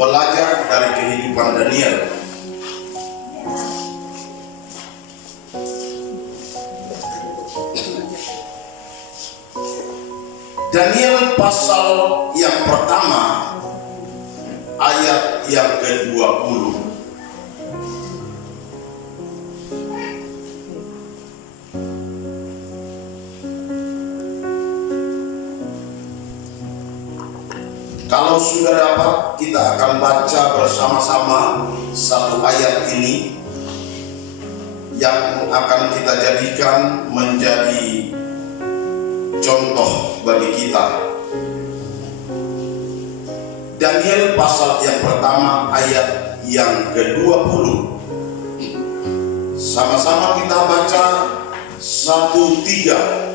belajar dari kehidupan Daniel. Daniel pasal yang pertama ayat yang ke-20. Kalau sudah dapat, kita akan baca bersama-sama satu ayat ini yang akan kita jadikan menjadi contoh bagi kita. Daniel pasal yang pertama ayat yang ke-20. Sama-sama kita baca 1-3.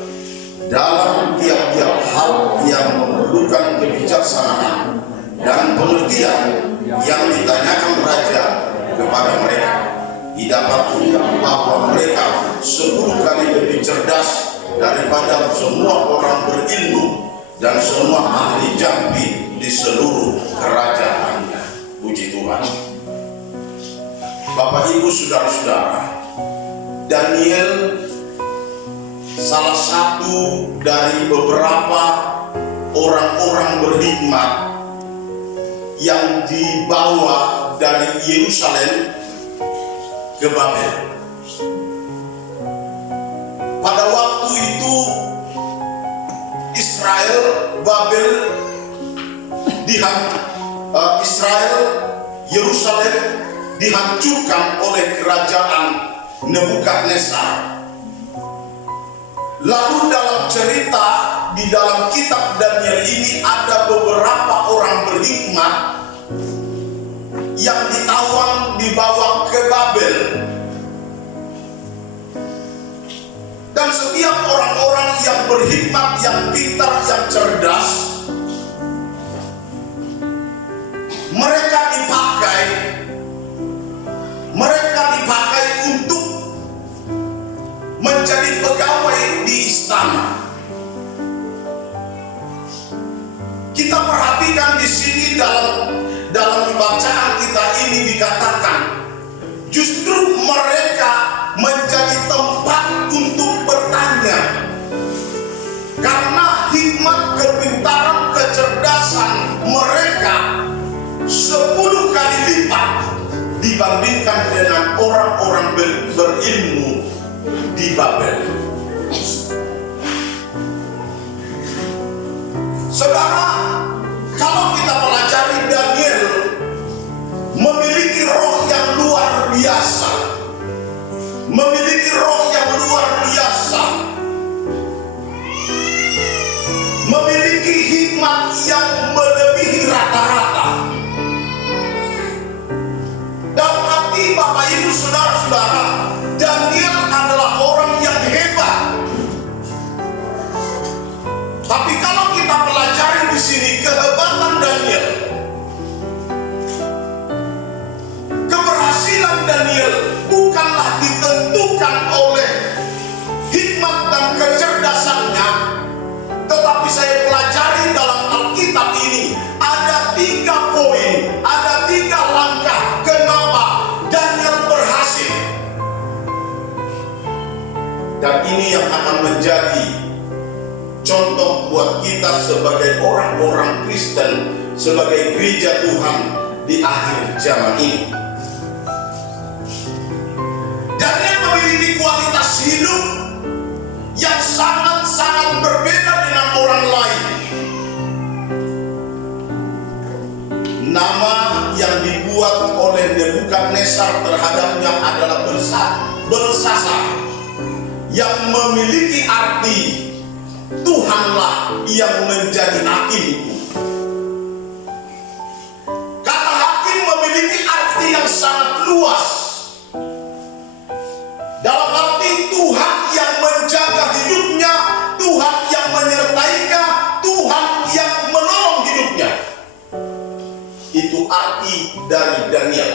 Dalam tiap-tiap hal yang memerlukan kebijaksanaan dan pengertian yang ditanyakan raja kepada mereka, didapatkan bahwa mereka 10 kali lebih cerdas daripada semua orang berilmu dan semua ahli jambi di seluruh kerajaannya. Puji Tuhan. Bapak, Ibu, saudara-saudara, Daniel salah satu dari beberapa orang-orang berhikmat yang dibawa dari Yerusalem ke Babel. Pada waktu itu Yerusalem dihancurkan oleh kerajaan Nebukadnezar. Lalu dalam cerita di dalam kitab Daniel ini ada beberapa orang berhikmat yang ditawan dibawa ke Babel. Dan setiap orang-orang yang berhikmat, yang pintar, yang cerdas, mereka dipakai untuk menjadi pegawai di istana. Kita perhatikan di sini dalam bacaan kita ini dikatakan justru mereka menjadi tempat untuk bertanya, karena hikmat, kepintaran, kecerdasan mereka 10 kali lipat dibandingkan dengan orang-orang berilmu di Babel. Saudara, kalau kita pelajari Daniel memiliki roh yang luar biasa, memiliki roh yang luar biasa, memiliki hikmat yang melebihi rata-rata. Dalam arti Bapak, Ibu, saudara-saudara, Daniel adalah orang yang hebat. Tapi kalau kita pelajari di sini kehebatan Daniel, keberhasilan Daniel bukanlah ditentukan oleh hikmat dan kecerdasannya, tetapi saya pelajari dalam Alkitab ini ada 3 poin, ada 3 langkah kenapa Daniel berhasil. Dan ini yang akan menjadi contoh buat kita sebagai orang-orang Kristen, sebagai gereja Tuhan di akhir zaman ini. Daniel memiliki kualitas hidup yang sangat-sangat berbeda dengan orang lain. Nama yang dibuat oleh Nebukadnezar terhadapnya adalah Belsasar, yang memiliki arti Tuhanlah yang menjadi hakimku. Kata hakim memiliki arti yang sangat luas. Dalam arti Tuhan yang menjaga hidupnya, Tuhan yang menyertainya, Tuhan yang menolong hidupnya. Itu arti dari Daniel.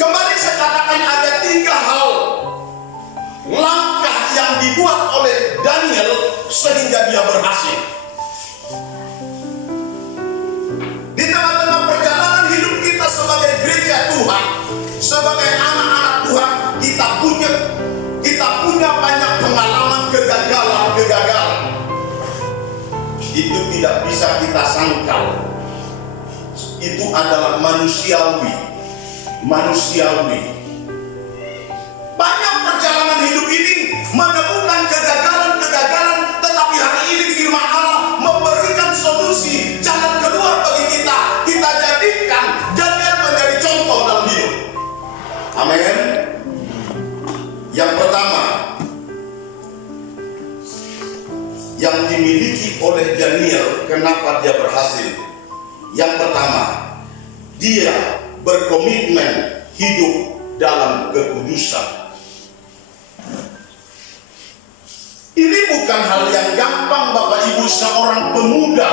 Kembali saya katakan ada 3 hal langkah yang dibuat oleh Daniel sehingga dia berhasil. Di tengah-tengah perjalanan hidup kita sebagai gereja Tuhan, sebagai anak-anak Tuhan, kita punya banyak pengalaman kegagalan. Itu tidak bisa kita sangkal. Itu adalah manusiawi. Banyak perjalanan hidup ini menemukan kegagalan, tetapi hari ini firman Allah memberikan solusi, jalan keluar bagi kita. Kita jadikan Daniel menjadi contoh dalam hidup. Amin. Yang pertama yang dimiliki oleh Daniel, kenapa dia berhasil? Yang pertama, dia berkomitmen hidup dalam kekudusan. Ini bukan hal yang gampang, Bapak Ibu. Seorang pemuda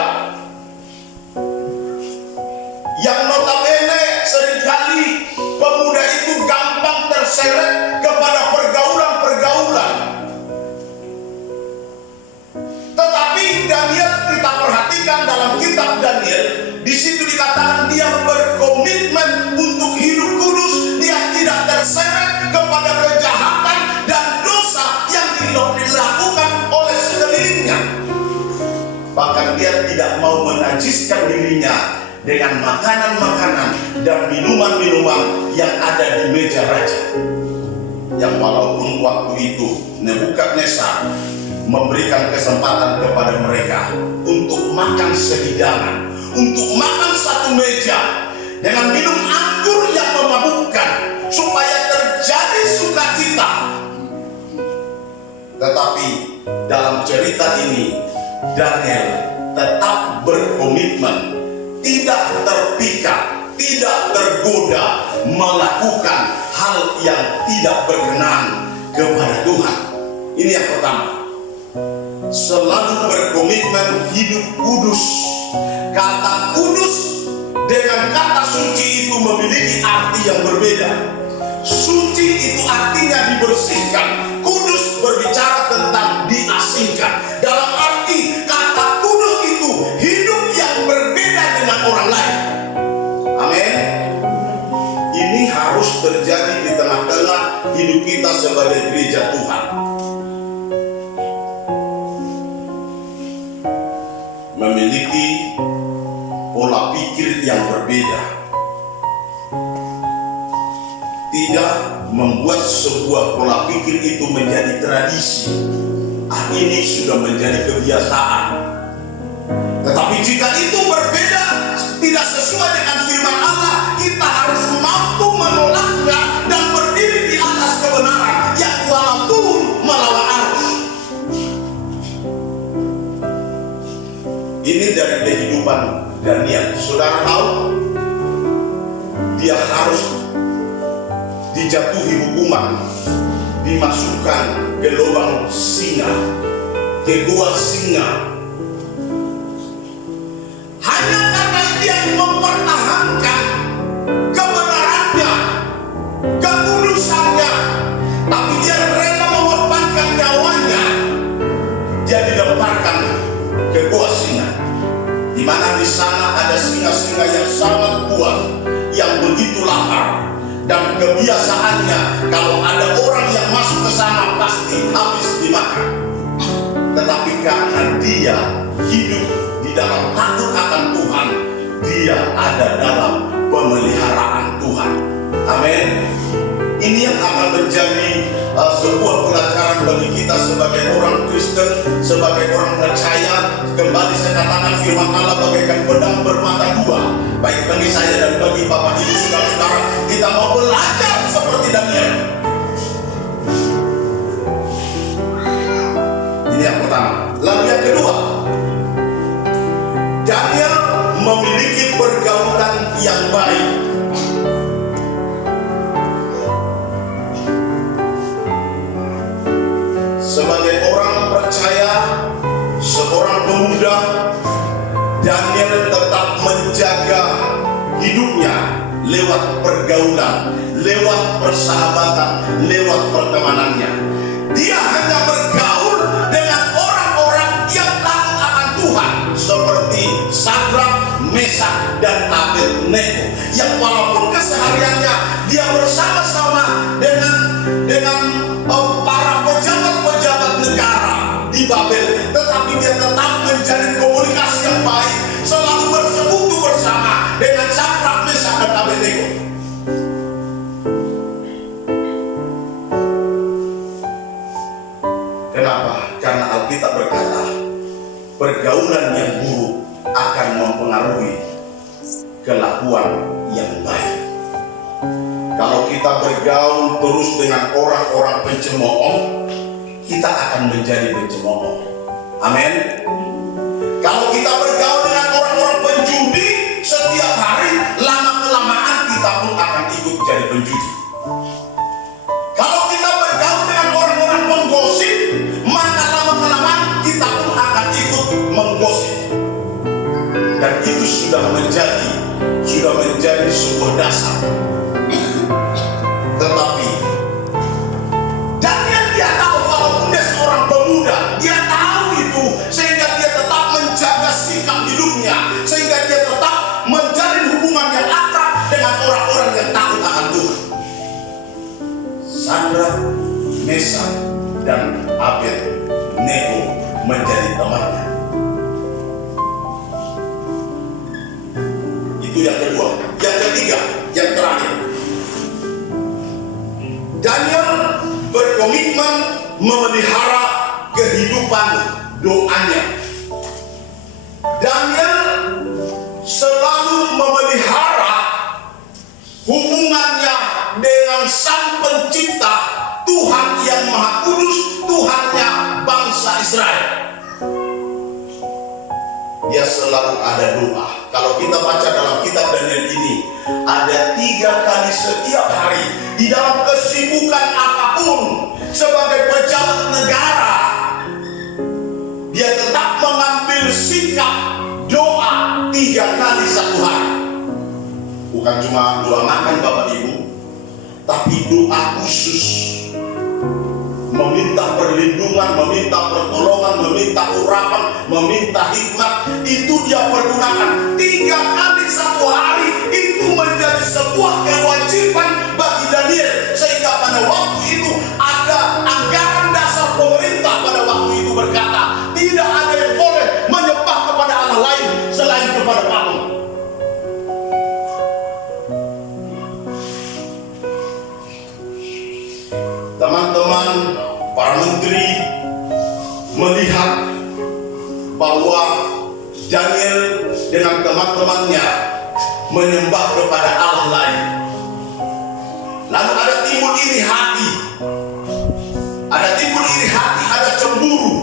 yang notabene seringkali pemuda itu gampang terseret kepada pergaulan. Tetapi Daniel, kita perhatikan dalam kitab Daniel, di situ dikatakan dia berkomitmen untuk hidup kudus. Dia tidak terseret kepada kejahatan dan dosa yang dilakukan oleh sekelilingnya. Bahkan dia tidak mau menajiskan dirinya dengan makanan-makanan dan minuman-minuman yang ada di meja raja. Yang walaupun waktu itu Nebukadnezar memberikan kesempatan kepada mereka untuk makan sehidangan, untuk makan satu meja dengan minum anggur yang memabukkan supaya terjadi sukacita. Tetapi dalam cerita ini Daniel tetap berkomitmen, tidak terpikat, tidak tergoda melakukan hal yang tidak berkenan kepada Tuhan. Ini yang pertama. Selalu berkomitmen hidup kudus. Kata kudus dengan kata suci itu memiliki arti yang berbeda. Suci itu artinya dibersihkan. Kudus berbicara tentang diasingkan. Dalam arti kata kudus itu hidup yang berbeda dengan orang lain. Amin. Ini harus terjadi di tengah-tengah hidup kita sebagai gereja Tuhan. Memiliki pola pikir yang berbeda, tidak membuat sebuah pola pikir itu menjadi tradisi. Ini sudah menjadi kebiasaan. Tetapi jika itu berbeda, tidak sesuai dengan firman Allah, kita harus mampu menolaknya dan berdiri di atas kebenaran yang walaupun melawan arus. Ini dari kehidupan Daniel. Saudara tahu, dia harus dijatuhi hukuman, dimasukkan ke lubang singa, ke gua singa, hanya karena dia mempertahankan kebenarannya, kekudusannya. Tapi dia rela mengorbankan nyawanya. Dia dilemparkan ke gua singa, di mana di sana ada singa-singa yang sangat kuat, yang begitu lapar. Dan kebiasaannya kalau ada orang yang masuk ke sana pasti habis dimakan. Tetapi karena dia hidup di dalam takut akan Tuhan, dia ada dalam pemeliharaan Tuhan. Amin. Ini yang akan menjadi sebuah pelajaran bagi kita sebagai orang Kristen, sebagai orang percaya. Kembali saya katakan, firman Allah bagaikan pedang bermata dua. Baik bagi saya dan bagi Bapak Ibu saudara-saudara, kita mau belajar seperti Daniel. Ini yang pertama. Lalu yang kedua, Daniel memiliki pergaulan yang baik. Sebagai orang percaya, seorang pemuda, Daniel tetap menjaga hidupnya lewat pergaulan, lewat persahabatan, lewat pertemanannya. Dia hanya bergaul dengan orang-orang yang takut akan Tuhan, seperti Sadrak, Mesak, dan Abednego, yang walaupun kesehariannya dia bersama-sama dengan para pejabat-pejabat negara di Babel, tetapi dia tetap menjalin komunikasi yang baik, selalu bersekutu bersama dengan Sadrak, Mesak, dan Abednego. Kenapa? Karena Alkitab berkata, pergaulan yang buruk akan mempengaruhi kelakuan yang baik. Kalau kita bergaul terus dengan orang-orang pencemooh, kita akan menjadi pencemooh. Amin. Kalau kita bergaul dengan orang-orang penjudi, setiap hari lama-kelamaan kita pun akan ikut jadi penjudi. Kalau kita bergaul dengan orang-orang penggosip, maka lama-kelamaan kita pun akan ikut menggosip. Dan itu sudah menjadi sebuah dasar. Tetapi Daniel dia tahu, walaupun dia seorang pemuda, dia tahu itu, sehingga dia tetap menjaga sikap hidupnya, sehingga dia tetap menjalin hubungan yang akrab dengan orang-orang yang takut akan Tuhan. Sadrak, Mesak, dan Abednego menjadi temannya. Itu yang kedua. Yang ketiga, yang terakhir, Daniel berkomitmen memelihara kehidupan doanya. Daniel selalu memelihara hubungannya dengan Sang Pencipta, Tuhan yang Maha Kudus, Tuhannya bangsa Israel. Dia selalu ada doa. Kalau kita baca dalam kitab Daniel ini, ada 3 kali setiap hari, di dalam kesibukan apapun, sebagai pejabat negara, dia tetap mengambil sikap doa 3 kali satu hari. Bukan cuma doa makan Bapak Ibu, tapi doa khusus, meminta perlindungan, meminta pertolongan, meminta urapan, meminta hikmat. Itu dia pergunakan 3 kali satu hari. Itu menjadi sebuah kewajiban bagi Daniel, sehingga pada waktu itu ada anggaran dasar pemerintah pada waktu itu berkata, tidak ada yang boleh menyembah kepada Allah lain selain kepada patung. Teman-teman, para menteri melihat bahwa Daniel dengan teman-temannya menyembah kepada Allah lain. Lalu ada timbul iri hati, ada cemburu,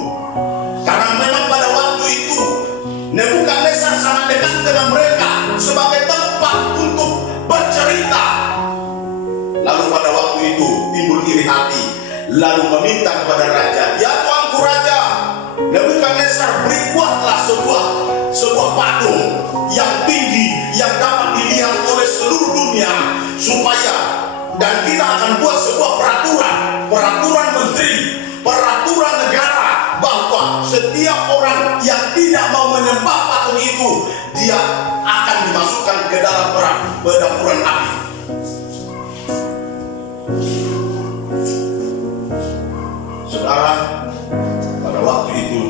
karena memang pada waktu itu Nebukadnezar sangat dekat dengan mereka sebagai tempat untuk bercerita. Lalu pada waktu itu timbul iri hati, lalu meminta kepada raja, ya tuanku raja, Nebukadnezar, buatlah sebuah patung yang tinggi, yang dapat dilihat oleh seluruh dunia, supaya, dan kita akan buat sebuah peraturan menteri, peraturan negara, bahwa setiap orang yang tidak mau menyembah patung itu, dia akan dimasukkan ke dalam perdapuran api. Saudara, pada waktu itu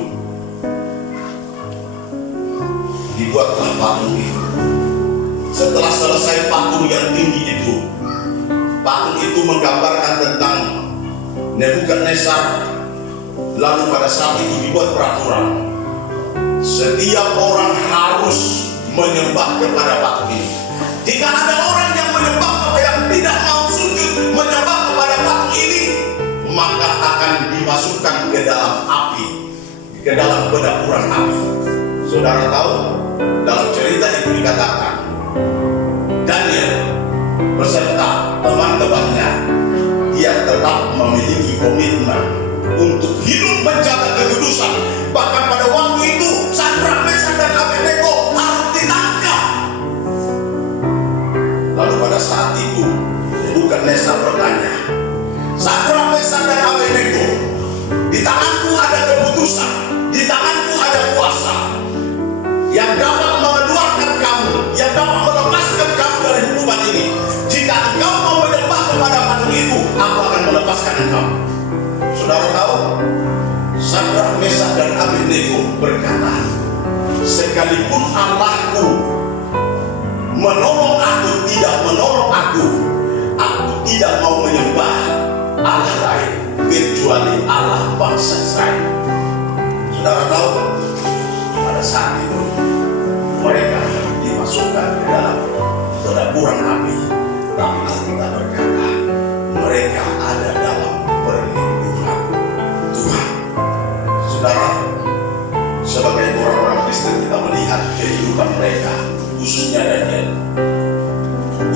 dibuatlah patung itu. Setelah selesai patung yang tinggi itu, patung itu menggambarkan tentang Nebukadnezar. Lalu pada saat itu dibuat peraturan, setiap orang harus menyembah kepada patung ini. Jika ada orang yang menyembah, yang tidak mau sujud menyembah kepada patung ini, maka akan dimasukkan ke dalam api, ke dalam perdapuran api. Saudara tahu, dalam cerita itu dikatakan Daniel beserta teman-temannya, dia tetap memiliki komitmen untuk hidup menjaga kekudusan. Bahkan pada waktu itu Sadrak, Mesak, dan Abednego harus ditangkap. Lalu pada saat itu Nebukadnezar bertanya, Sadrak, Mesak, dan Abednego, di tanganku ada keputusan, di tanganku ada kuasa yang dapat mengeluarkan kamu sekalipun Allahku menolong aku, tidak menolong aku tidak mau menyembah Allah lain kecuali Allah bangsa Israel. Saudara tahu, pada saat itu mereka dimasukkan ke dalam perdaburan api, tapi Alkitab berkata mereka ada dalam perlindungan Tuhan. Saudara, sebagai orang-orang Kristen kita melihat kehidupan mereka, khususnya Daniel,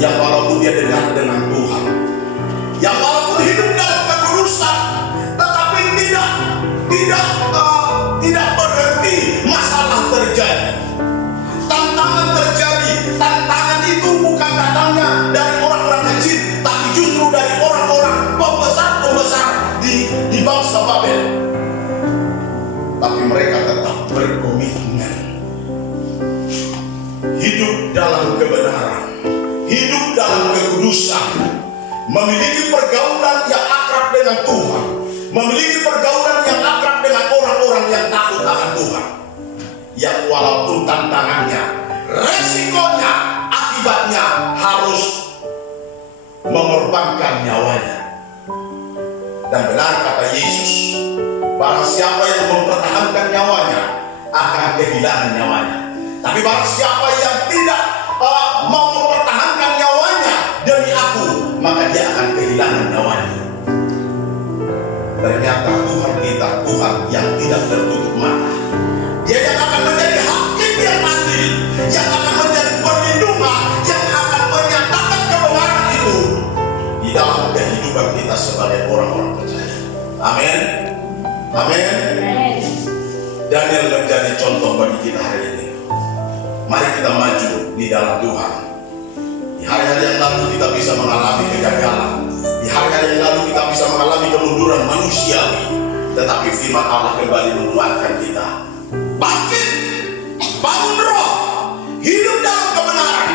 yang walaupun dia dekat dengan Tuhan, yang walaupun hidup dalam kekudusan, tetapi tidak berhenti masalah terjadi, tantangan terjadi. Tantangan itu bukan datangnya dari orang-orang kecil, tapi justru dari orang-orang pembesar di bangsa Babel. Tapi mereka tetap berkomitmen hidup dalam kebenaran, hidup dalam kekudusan, memiliki pergaulan yang akrab dengan Tuhan, memiliki pergaulan yang akrab dengan orang-orang yang takut akan Tuhan. Yang walaupun tantangannya, resikonya, akibatnya harus mengorbankan nyawanya. Dan benar kata Yesus, barang siapa yang mempertahankan nyawanya akan kehilangan nyawanya. Tapi barang siapa yang tidak mau mempertahankan nyawanya demi aku, maka dia akan kehilangan nyawanya. Ternyata Tuhan kita, Tuhan yang tidak tertutup mata. Dia yang akan menjadi hakim yang adil, yang akan menjadi perlindungan, yang akan menyatakan kebenaran itu di dalam kehidupan kita sebagai orang-orang percaya. Amin. Amin. Daniel menjadi contoh bagi kita hari ini. Mari kita maju di dalam Tuhan. Di hari-hari yang lalu kita bisa mengalami kegagalan, di hari-hari yang lalu kita bisa mengalami kemunduran manusiawi, tetapi firman Allah kembali menguatkan kita. Bangkit, bangun roh, hidup dalam kebenaran,